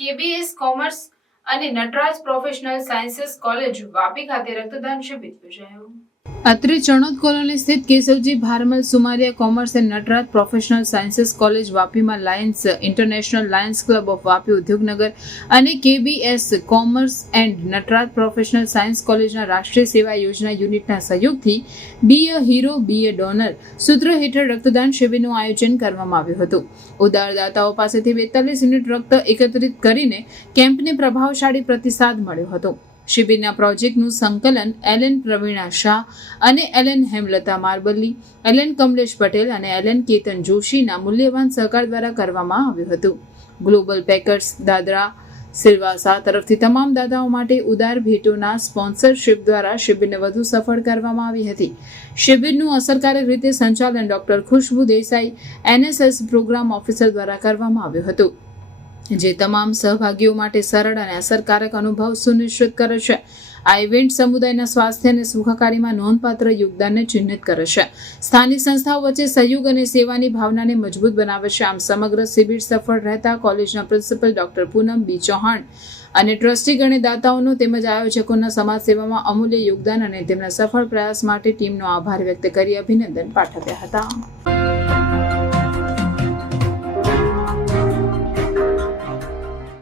KBS commerce અને Nataraj professional sciences college Vapi ખાતે રક્તદાન શિબિર યોજાયું. અત્રે ચણોદ કોલોની સ્થિત Keshavji Bharmal Sumaria commerce and Nataraj professional sciences college વાપીમાં lions international lions club of Vapi, Udyognagar અને KBS commerce and Nataraj professional science કોલેજના રાષ્ટ્રીય સેવા યોજના યુનિટના સહયોગથી બી અ હીરો, બી અ ડોનર સૂત્ર હેઠળ રક્તદાન શિબિરનું આયોજન કરવામાં આવ્યું હતું. ઉદારદાતાઓ પાસેથી બેતાલીસ યુનિટ રક્ત એકત્રિત કરીને કેમ્પને પ્રભાવશાળી પ્રતિસાદ મળ્યો હતો. શિબિરના પ્રોજેક્ટનું સંકલન એલએન પ્રવીણા શાહ અને એલએન હેમલતા માર્બલ્લી એલએન કમલેશ પટેલ અને એલએન કેતન જોશીના મૂલ્યવાન સહકાર દ્વારા કરવામાં આવ્યું હતું. ગ્લોબલ પેકર્સ દાદરા સિલવાસા તરફથી તમામ દાદાઓ માટે ઉદાર ભેટોના સ્પોન્સરશિપ દ્વારા શિબિરને વધુ સફળ કરવામાં આવી હતી. શિબિરનું અસરકારક રીતે સંચાલન doctor Khushbu Desai, NSS program officer દ્વારા કરવામાં આવ્યું હતું. જે તમામ સહભાગીઓ માટે સરળ અને અસરકારક અનુભવ સુનિશ્ચિત કરે છે. આ ઇવેન્ટ સમુદાયના સ્વાસ્થ્ય અને સુખાકારીમાં નોંધપાત્ર યોગદાનને ચિહ્નિત કરે છે. સ્થાનિક સંસ્થાઓ વચ્ચે સહયોગ અને સેવાની ભાવનાને મજબૂત બનાવે છે. આમ સમગ્ર શિબિર સફળ રહેતા કોલેજના principal doctor Poonam B Chauhan અને ટ્રસ્ટી દાતાઓનો તેમજ આયોજકોના સમાજ સેવામાં અમૂલ્ય યોગદાન અને તેમના સફળ પ્રયાસ માટે ટીમનો આભાર વ્યક્ત કરી અભિનંદન પાઠવ્યા હતા.